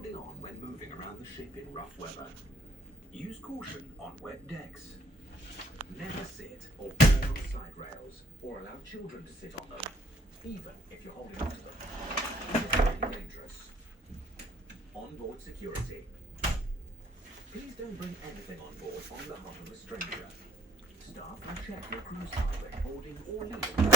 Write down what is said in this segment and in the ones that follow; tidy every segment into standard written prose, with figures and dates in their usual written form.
holding on when moving around the ship in rough weather. Use caution on wet decks. Never sit or board on side rails, or allow children to sit on them, even if you're holding onto them. It is really dangerous. Onboard security. Please don't bring anything on board on behalf of a stranger. Staff will check your cruise hardware boarding or leaving. Please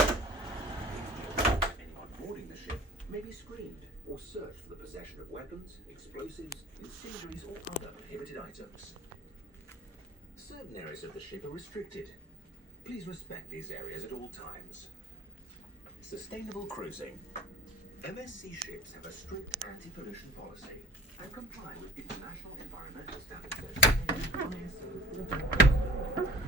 note that anyone boarding the ship may be screened or searched for the possession of weapons, explosives, incendiaries, or other prohibited items. Certain areas of the ship are restricted. Please respect these areas at all times. Sustainable cruising. MSC ships have a strict anti-pollution policy and comply with international environmental standards certification ISO 14000.